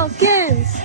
Falcons!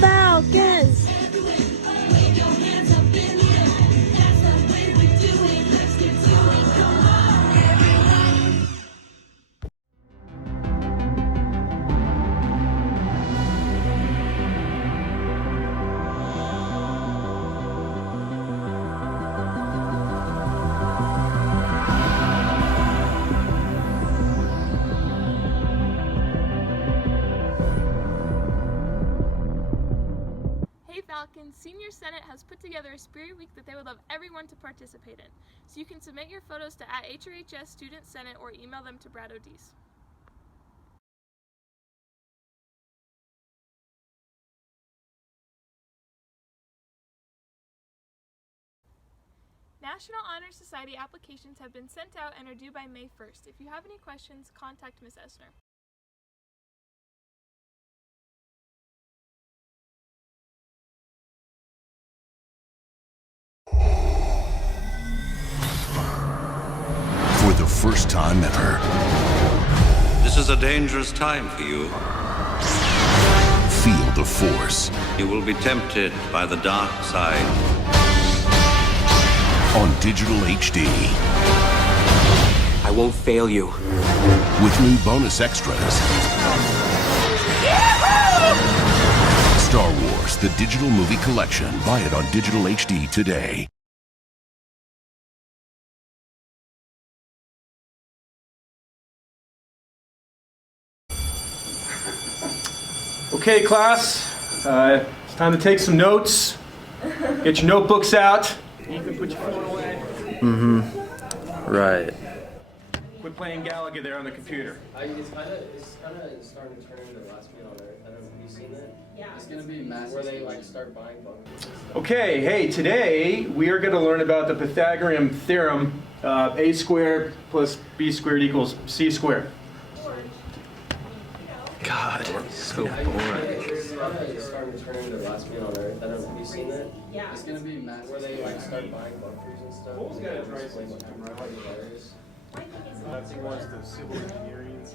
Falcons! Hey Falcons, Senior Senate has put together a Spirit Week that they would love everyone to participate in. So you can submit your photos to @HRHS Student Senate or email them to Brad O'Deese. National Honor Society applications have been sent out and are due by May 1st. If you have any questions, contact Ms. Esner. For the first time ever, This is a dangerous time for you. feel the Force You will be tempted by the dark side. on digital HD I won't fail you. with new bonus extras. Star Wars, the digital movie collection. Buy it on digital HD today. Okay, class, it's time to take some notes. Get your notebooks out. Ethan, put your phone away. Right. Quit playing Gallagher there on the computer. It's kind of starting to turn into Last Man on Earth. I don't know, have you seen that? Yeah. It's gonna be massive. Where they like start buying bunkers. Okay, hey, today we are going to learn about the Pythagorean theorem, a squared plus b squared equals c squared. God, so boring. It's starting to turn into Last Man on Earth. I don't know, have you seen that? Yeah. It's gonna be massive. Where they like start buying bunkers and stuff. Cole's got to try some hilarious. He wants the civil engineering.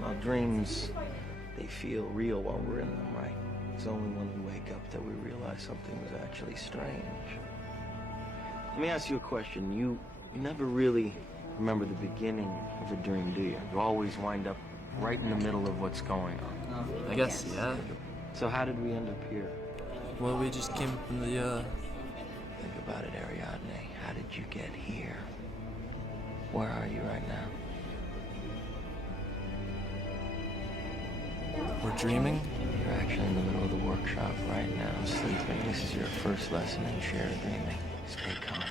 Well, dreams, they feel real while we're in them, right? It's only when we wake up that we realize something was actually strange. Let me ask you a question. You never really remember the beginning of a dream, do you? You always wind up right in the middle of what's going on. I guess, yeah. So how did we end up here? Well, we just came from the, Think about it, Ariadne. How did you get here? Where are you right now? we're dreaming. You're actually in the middle of the workshop right now, sleeping. This is your first lesson in shared dreaming. Stay calm.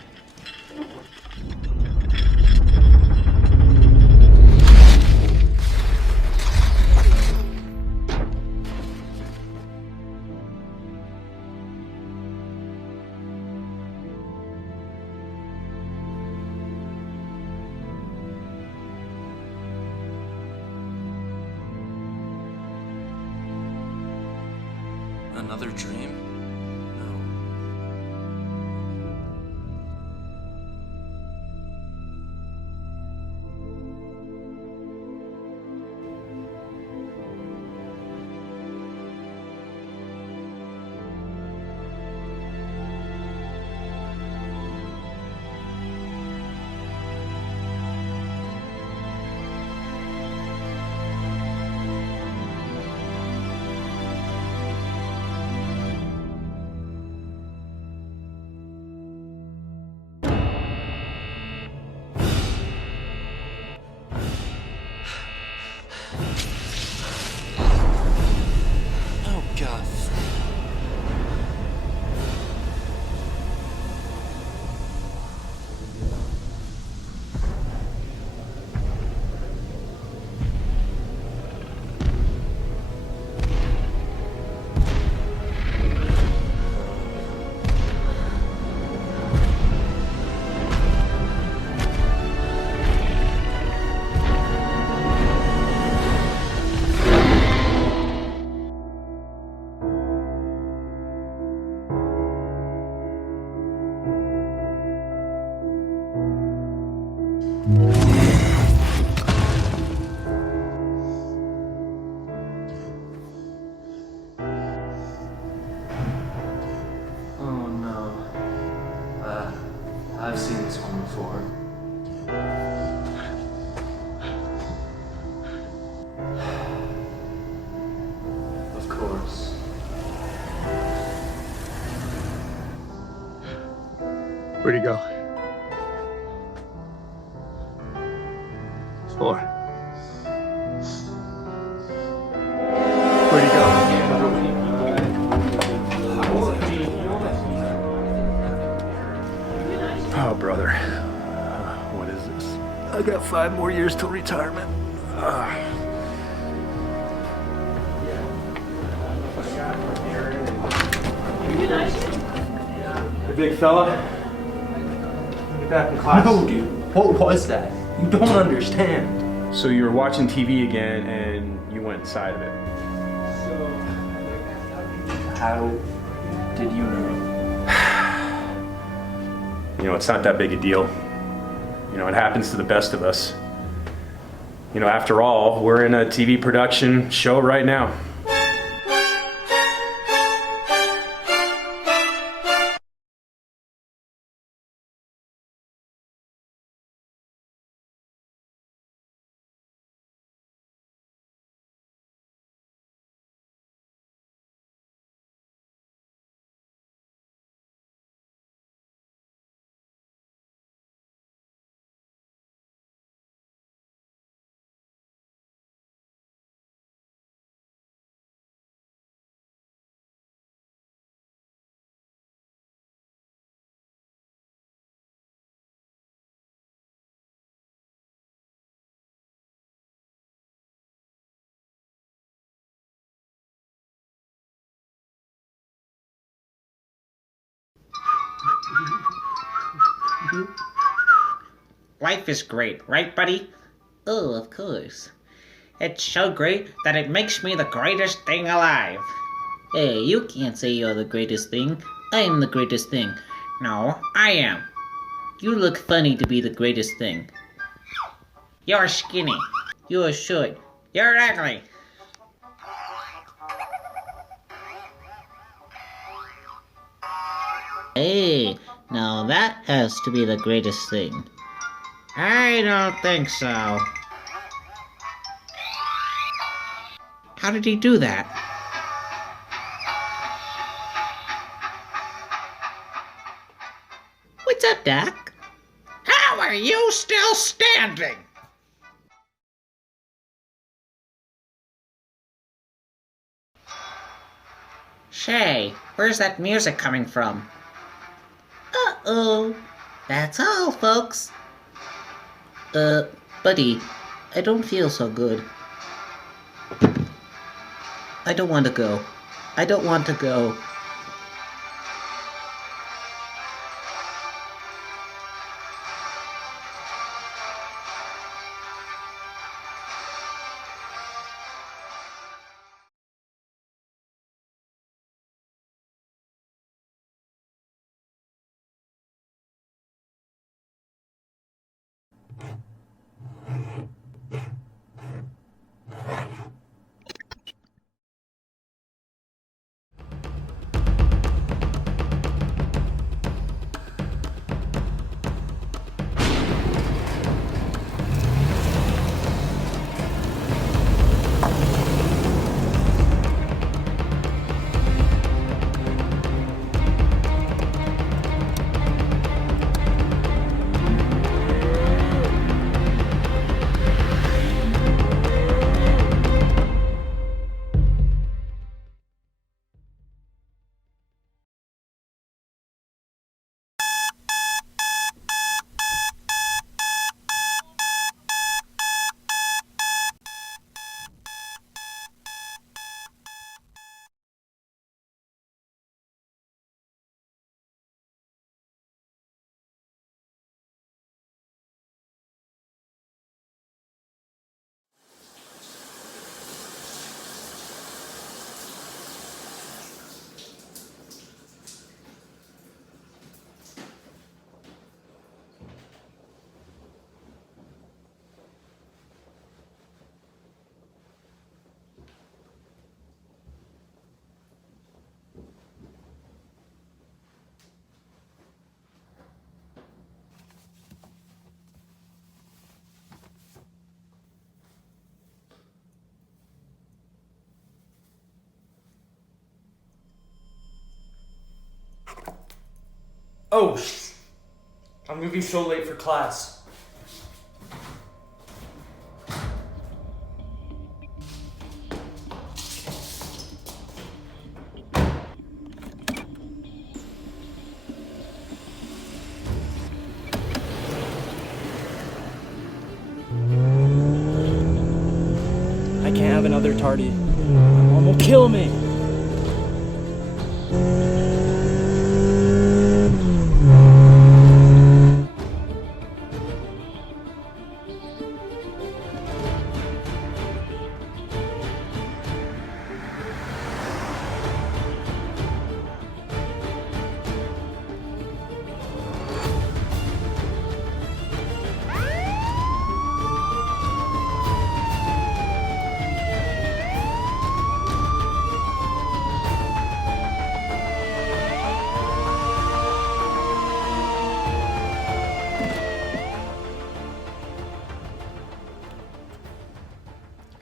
Another dream? No. Oh no. I've seen this one before. Of course. Where'd he go? Four. Where'd he go? Oh, brother. What is this? I got 5 more years till retirement. Hey, big fella. Get back in class. No, dude. What was that? You don't understand. So you were watching TV again and you went inside of it. How did you know? You know, it's not that big a deal. You know, it happens to the best of us. You know, after all, we're in a TV production show right now. Life is great, right, buddy? Oh, of course. It's so great that it makes me the greatest thing alive. Hey, you can't say you're the greatest thing. I am the greatest thing. No, I am. You look funny to be the greatest thing. You're skinny. You're short. You're ugly. Hey, now that has to be the greatest thing. I don't think so. How did he do that? What's up, Doc? How are you still standing? Shay, where's that music coming from? Uh-oh. That's all, folks. Buddy, I don't feel so good. I don't want to go. I don't want to go. Oh, I'm gonna be so late for class. I can't have another tardy. My mom will kill me.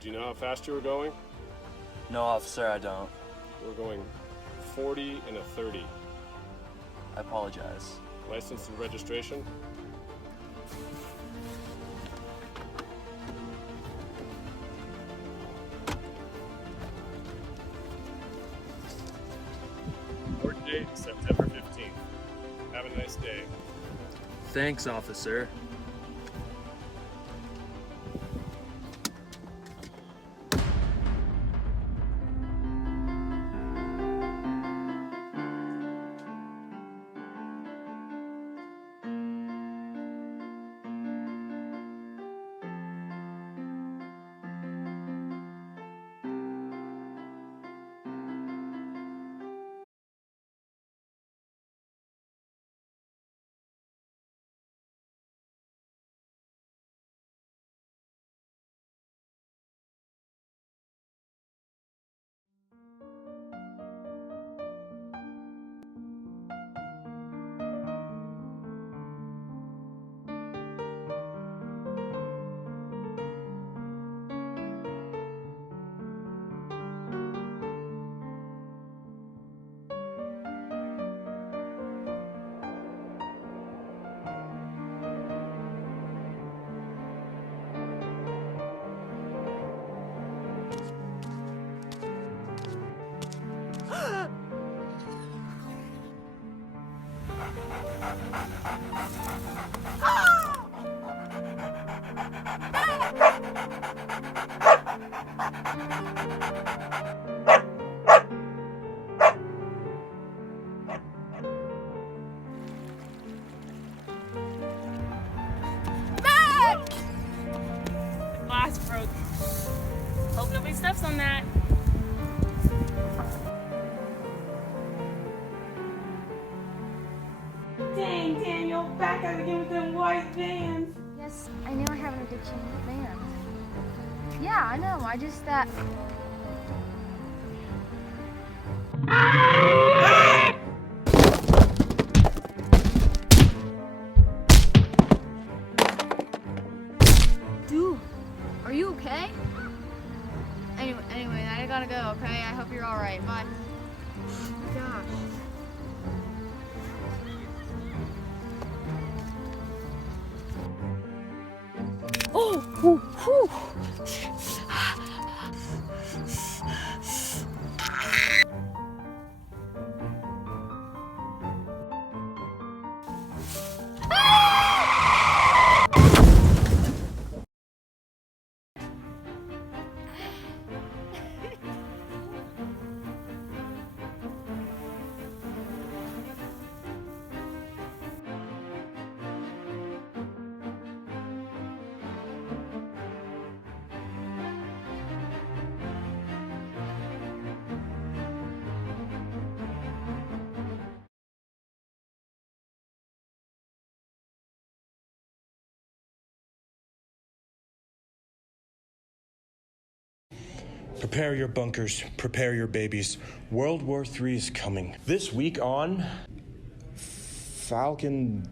Do you know how fast you were going? No, officer, I don't. You were going 40 and a 30. I apologize. License and registration? Court date, September 15th. Have a nice day. Thanks, officer. Glass broke. Hope nobody steps on that. Dang, Daniel, back out again with them white vans. Yes, I know I have an addiction with vans. Yeah, I know. I just that. Dude, are you okay? Anyway, I gotta go. Okay, I hope you're all right. Bye. Gosh. Oh, whew, whew. Prepare your bunkers, prepare your babies. World War III is coming. This week on Falcon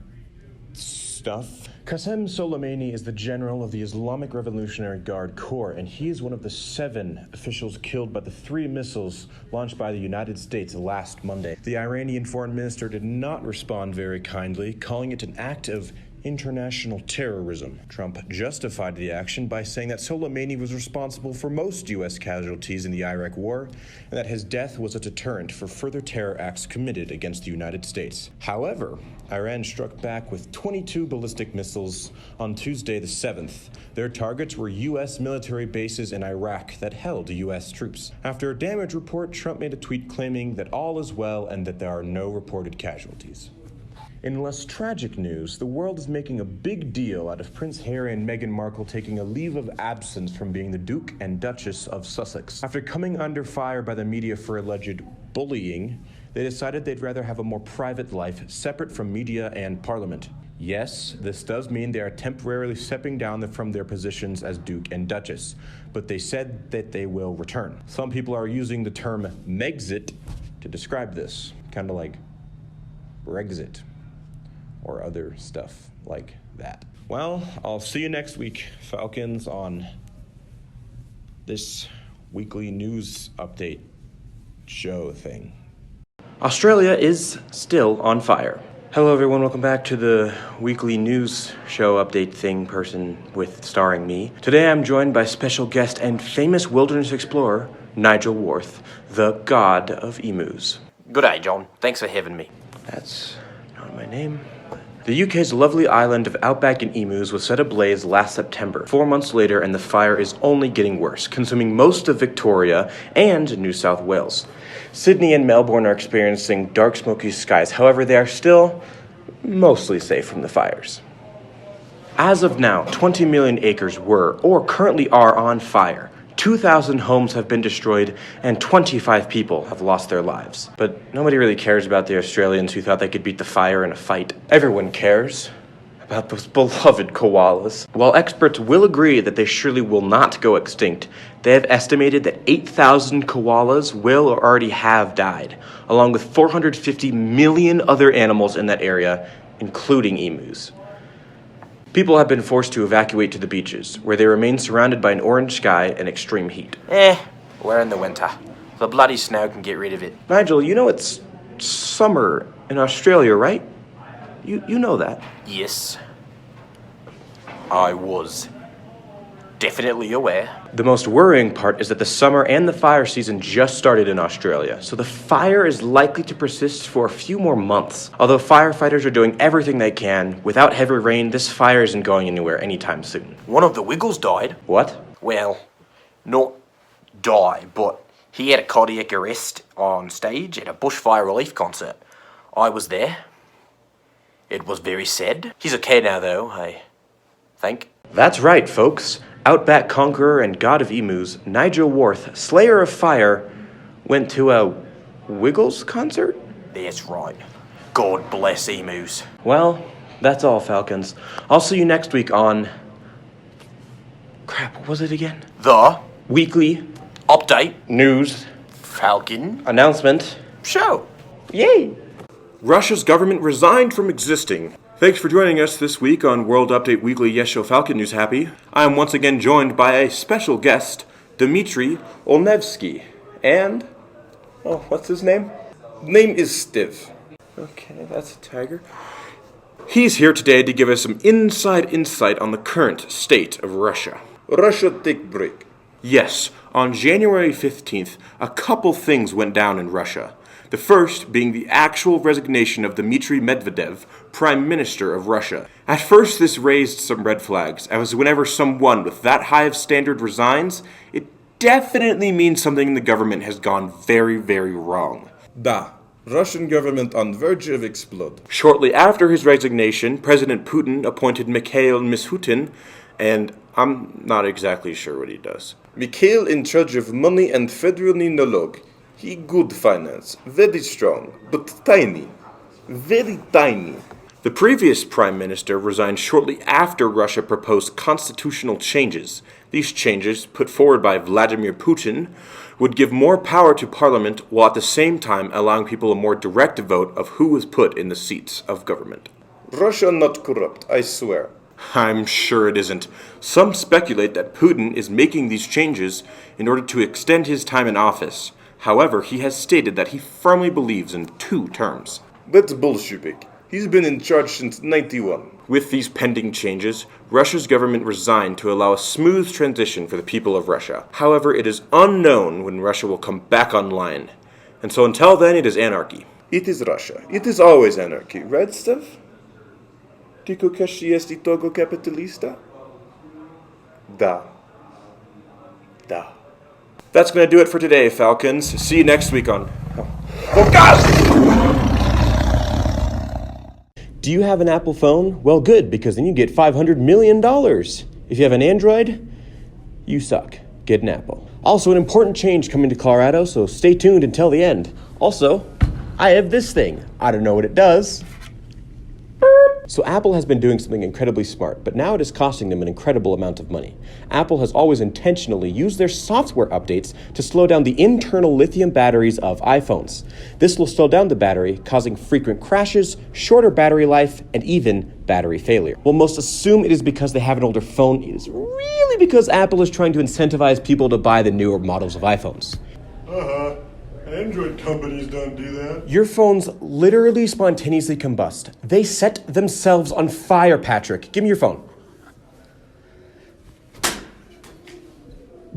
stuff. Qasem Soleimani is the general of the Islamic Revolutionary Guard Corps, and he is one of the 7 officials killed by the 3 missiles launched by the United States last Monday. The Iranian foreign minister did not respond very kindly, calling it an act of international terrorism. Trump justified the action by saying that Soleimani was responsible for most U.S. casualties in the Iraq War, and that his death was a deterrent for further terror acts committed against the United States. However, Iran struck back with 22 ballistic missiles on Tuesday the 7th. Their targets were U.S. military bases in Iraq that held U.S. troops. After a damage report, Trump made a tweet claiming that all is well and that there are no reported casualties. In less tragic news, the world is making a big deal out of Prince Harry and Meghan Markle taking a leave of absence from being the Duke and Duchess of Sussex. After coming under fire by the media for alleged bullying, they decided they'd rather have a more private life separate from media and Parliament. Yes, this does mean they are temporarily stepping down from their positions as Duke and Duchess, but they said that they will return. Some people are using the term Megxit to describe this, kind of like Brexit or other stuff like that. Well, I'll see you next week, Falcons, on this weekly news update show thing. Australia is still on fire. Hello everyone, welcome back to the weekly news show update thing person with starring me. Today I'm joined by special guest and famous wilderness explorer, Nigel Worth, the god of emus. Good day, John. Thanks for having me. That's not my name. The UK's lovely island of outback and emus was set ablaze last September. 4 months later, and the fire is only getting worse, consuming most of Victoria and New South Wales. Sydney and Melbourne are experiencing dark, smoky skies. However, they are still mostly safe from the fires. As of now, 20 million acres were, or currently are, on fire. 2,000 homes have been destroyed, and 25 people have lost their lives. But nobody really cares about the Australians who thought they could beat the fire in a fight. Everyone cares about those beloved koalas. While experts will agree that they surely will not go extinct, they have estimated that 8,000 koalas will or already have died, along with 450 million other animals in that area, including emus. People have been forced to evacuate to the beaches, where they remain surrounded by an orange sky and extreme heat. We're in the winter. The bloody snow can get rid of it. Nigel, you know it's summer in Australia, right? You know that. Yes. I was definitely aware. The most worrying part is that the summer and the fire season just started in Australia, so the fire is likely to persist for a few more months. Although firefighters are doing everything they can, without heavy rain, this fire isn't going anywhere anytime soon. One of the Wiggles died. What? Well, not die, but he had a cardiac arrest on stage at a bushfire relief concert. I was there. It was very sad. He's okay now, though, I think. That's right, folks. Outback conqueror and god of emus, Nigel Worth, slayer of fire, went to a Wiggles concert? That's right. God bless emus. Well, that's all, Falcons. I'll see you next week on... Crap, what was it again? The Weekly Update News Falcon Announcement Show. Yay! Russia's government resigned from existing. Thanks for joining us this week on World Update Weekly Yes Show Falcon News Happy. I am once again joined by a special guest, Dmitry Olnevsky. And, what's his name? Name is Stiv. Okay, that's a tiger. He's here today to give us some inside insight on the current state of Russia. Russia take break. Yes, on January 15th, a couple things went down in Russia. The first being the actual resignation of Dmitry Medvedev, Prime Minister of Russia. At first this raised some red flags, as whenever someone with that high of standard resigns, it definitely means something in the government has gone very, very wrong. Da. Russian government on verge of explode. Shortly after his resignation, President Putin appointed Mikhail Mishutin, and I'm not exactly sure what he does. Mikhail in charge of money and federal nolog. He good finance, very strong, but tiny. Very tiny. The previous prime minister resigned shortly after Russia proposed constitutional changes. These changes, put forward by Vladimir Putin, would give more power to parliament while at the same time allowing people a more direct vote of who was put in the seats of government. Russia not corrupt, I swear. I'm sure it isn't. Some speculate that Putin is making these changes in order to extend his time in office. However, he has stated that he firmly believes in 2 terms. That's bullshit. He's been in charge since 91. With these pending changes, Russia's government resigned to allow a smooth transition for the people of Russia. However, it is unknown when Russia will come back online. And so until then, it is anarchy. It is Russia. It is always anarchy, right, Steph? Tylko kashi jest itogo kapitalista? Da. Da. That's going to do it for today, Falcons. See you next week on... Oh, God! Do you have an Apple phone? Well, good, because then you get $500 million. If you have an Android, you suck. Get an Apple. Also, an important change coming to Colorado, so stay tuned until the end. Also, I have this thing. I don't know what it does. So Apple has been doing something incredibly smart, but now it is costing them an incredible amount of money. Apple has always intentionally used their software updates to slow down the internal lithium batteries of iPhones. This will slow down the battery, causing frequent crashes, shorter battery life, and even battery failure. We'll most assume it is because they have an older phone. It is really because Apple is trying to incentivize people to buy the newer models of iPhones. Android companies don't do that. Your phones literally spontaneously combust. They set themselves on fire, Patrick. Give me your phone.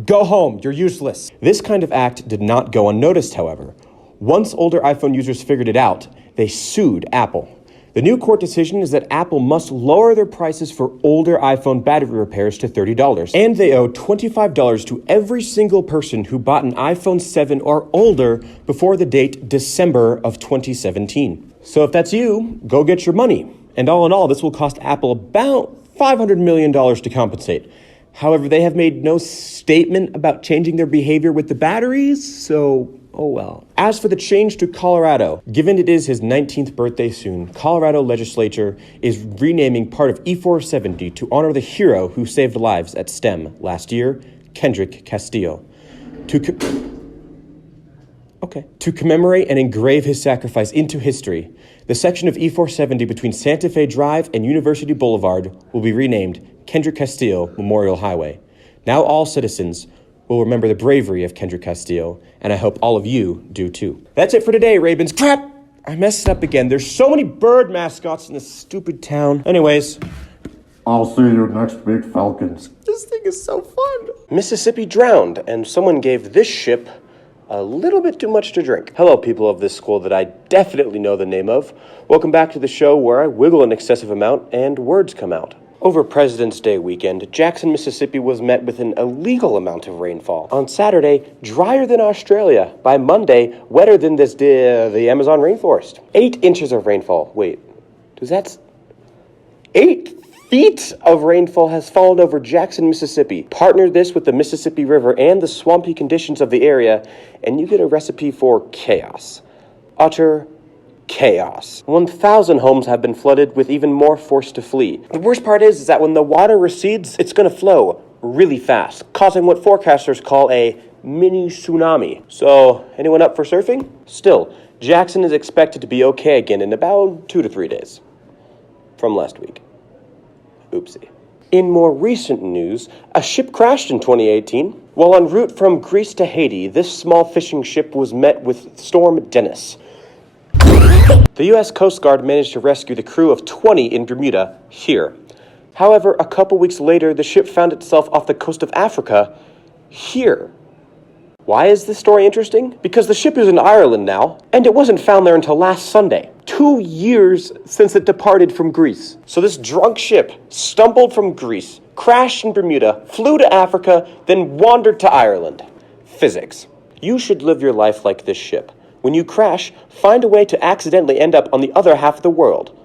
Go home. You're useless. This kind of act did not go unnoticed, however. Once older iPhone users figured it out, they sued Apple. The new court decision is that Apple must lower their prices for older iPhone battery repairs to $30. And they owe $25 to every single person who bought an iPhone 7 or older before the date December of 2017. So if that's you, go get your money. And all in all, this will cost Apple about $500 million to compensate. However, they have made no statement about changing their behavior with the batteries, so oh well. As for the change to Colorado, given it is his 19th birthday soon, Colorado legislature is renaming part of E470 to honor the hero who saved lives at STEM last year, Kendrick Castillo. To commemorate and engrave his sacrifice into history, the section of E470 between Santa Fe Drive and University Boulevard will be renamed Kendrick Castillo Memorial Highway. Now all citizens will remember the bravery of Kendrick Castillo, and I hope all of you do too. That's it for today, Ravens. Crap! I messed it up again. There's so many bird mascots in this stupid town. Anyways, I'll see you next week, Falcons. This thing is so fun. Mississippi drowned, and someone gave this ship a little bit too much to drink. Hello, people of this school that I definitely know the name of. Welcome back to the show where I wiggle an excessive amount and words come out. Over President's Day weekend, Jackson, Mississippi was met with an illegal amount of rainfall. On Saturday, drier than Australia. By Monday, wetter than the Amazon rainforest. 8 inches of rainfall. Wait, does that... 8 feet of rainfall has fallen over Jackson, Mississippi. Partner this with the Mississippi River and the swampy conditions of the area, and you get a recipe for chaos. Utter chaos. 1,000 homes have been flooded, with even more forced to flee. The worst part is that when the water recedes, it's going to flow really fast, causing what forecasters call a mini tsunami. So, anyone up for surfing? Still, Jackson is expected to be okay again in about 2 to 3 days. From last week. Oopsie. In more recent news, a ship crashed in 2018. While en route from Greece to Haiti, this small fishing ship was met with Storm Dennis. The U.S. Coast Guard managed to rescue the crew of 20 in Bermuda here. However, a couple weeks later, the ship found itself off the coast of Africa here. Why is this story interesting? Because the ship is in Ireland now, and it wasn't found there until last Sunday. 2 years since it departed from Greece. So this drunk ship stumbled from Greece, crashed in Bermuda, flew to Africa, then wandered to Ireland. Physics. You should live your life like this ship. When you crash, find a way to accidentally end up on the other half of the world.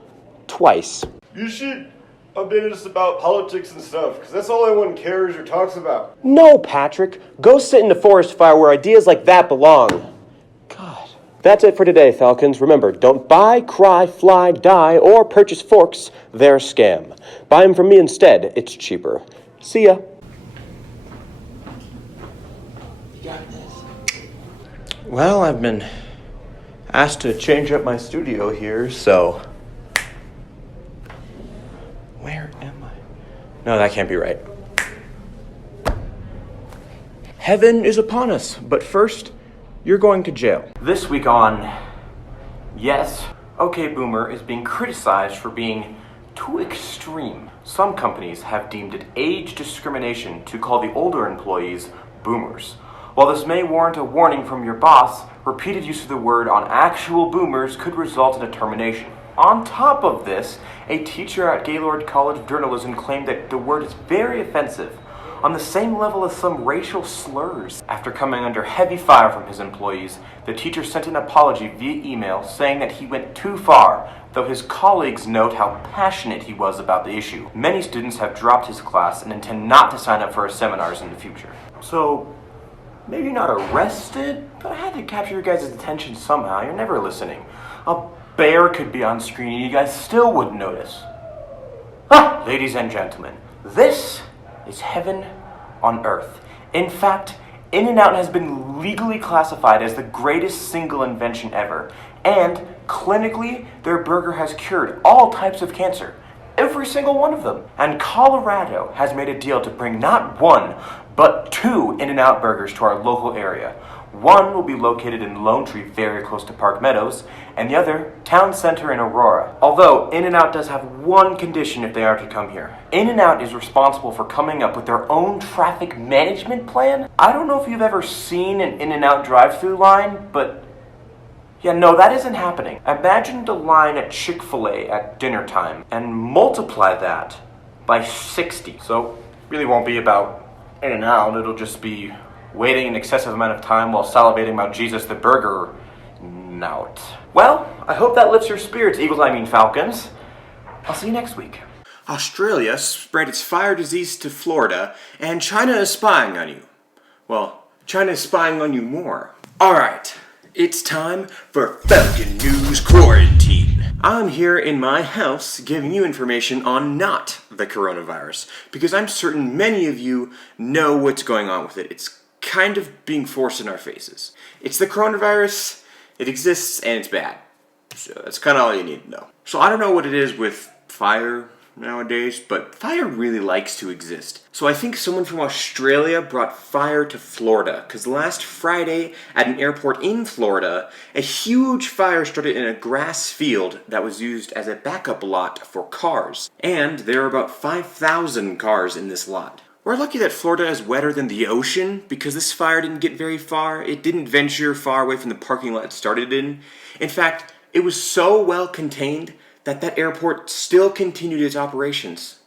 Twice. You should update us about politics and stuff, because that's all anyone cares or talks about. No, Patrick. Go sit in the forest fire where ideas like that belong. God. That's it for today, Falcons. Remember, don't buy, cry, fly, die, or purchase forks. They're a scam. Buy them from me instead. It's cheaper. See ya. Well, I've been asked to change up my studio here, so... Where am I? No, that can't be right. Heaven is upon us, but first, you're going to jail. This week on Yes, OK Boomer is being criticized for being too extreme. Some companies have deemed it age discrimination to call the older employees boomers. While this may warrant a warning from your boss, repeated use of the word on actual boomers could result in a termination. On top of this, a teacher at Gaylord College of Journalism claimed that the word is very offensive, on the same level as some racial slurs. After coming under heavy fire from his employees, the teacher sent an apology via email saying that he went too far, though his colleagues note how passionate he was about the issue. Many students have dropped his class and intend not to sign up for his seminars in the future. So, maybe not arrested, but I had to capture your guys' attention somehow. You're never listening. A bear could be on screen and you guys still wouldn't notice. Ladies and gentlemen, this is heaven on earth. In fact, In-N-Out has been legally classified as the greatest single invention ever, and clinically, their burger has cured all types of cancer. Every single one of them. And Colorado has made a deal to bring not one, but 2 In-N-Out burgers to our local area. One will be located in Lone Tree, very close to Park Meadows, and the other, Town Center in Aurora. Although, In-N-Out does have one condition if they are to come here. In-N-Out is responsible for coming up with their own traffic management plan. I don't know if you've ever seen an In-N-Out drive-thru line, but yeah, no, that isn't happening. Imagine the line at Chick-fil-A at dinner time and multiply that by 60. So, really won't be about In-N-Out, it'll just be waiting an excessive amount of time while salivating about Jesus the Burger. Nout. Well, I hope that lifts your spirits, Falcons. I'll see you next week. Australia spread its fire disease to Florida, and China is spying on you. Well, China is spying on you more. Alright, it's time for Falcon News Quarantine. I'm here in my house giving you information on not the coronavirus, because I'm certain many of you know what's going on with it. It's kind of being forced in our faces. It's the coronavirus, it exists, and it's bad. So that's kind of all you need to know. So I don't know what it is with fire nowadays, but fire really likes to exist. So I think someone from Australia brought fire to Florida, because last Friday at an airport in Florida, a huge fire started in a grass field that was used as a backup lot for cars. And there are about 5,000 cars in this lot. We're lucky that Florida is wetter than the ocean, because this fire didn't get very far. It didn't venture far away from the parking lot it started in. In fact, it was so well contained that that airport still continued its operations.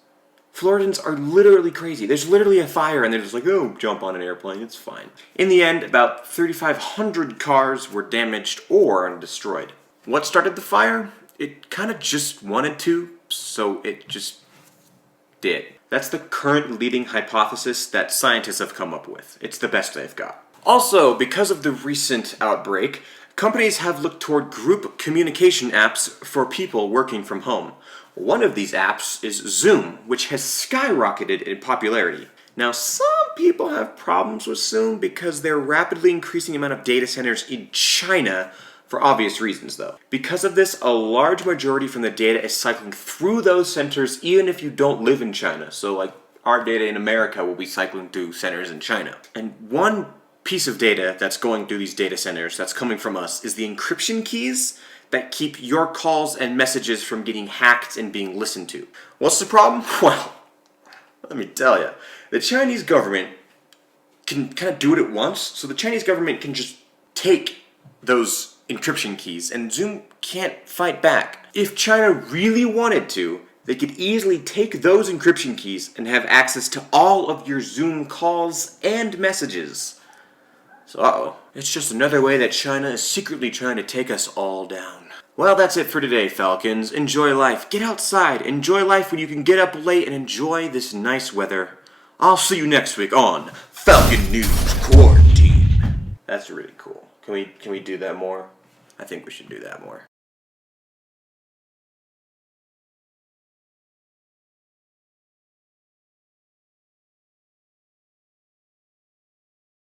Floridans are literally crazy. There's literally a fire and they're just like, oh, jump on an airplane, it's fine. In the end, about 3,500 cars were damaged or destroyed. What started the fire? It kind of just wanted to, so it just did. That's the current leading hypothesis that scientists have come up with. It's the best they've got. Also, because of the recent outbreak, companies have looked toward group communication apps for people working from home. One of these apps is Zoom, which has skyrocketed in popularity. Now, some people have problems with Zoom because they're rapidly increasing the amount of data centers in China, for obvious reasons though. Because of this, a large majority from the data is cycling through those centers even if you don't live in China. So like, our data in America will be cycling through centers in China. And one piece of data that's going through these data centers that's coming from us is the encryption keys that keep your calls and messages from getting hacked and being listened to. What's the problem? Well, let me tell you. The Chinese government can kind of do it at once, so the Chinese government can just take those encryption keys and Zoom can't fight back. If China really wanted to, they could easily take those encryption keys and have access to all of your Zoom calls and messages. So, uh-oh. It's just another way that China is secretly trying to take us all down. Well, that's it for today, Falcons. Enjoy life. Get outside. Enjoy life when you can get up late and enjoy this nice weather. I'll see you next week on Falcon News Quarantine. That's really cool. Can we do that more? I think we should do that more.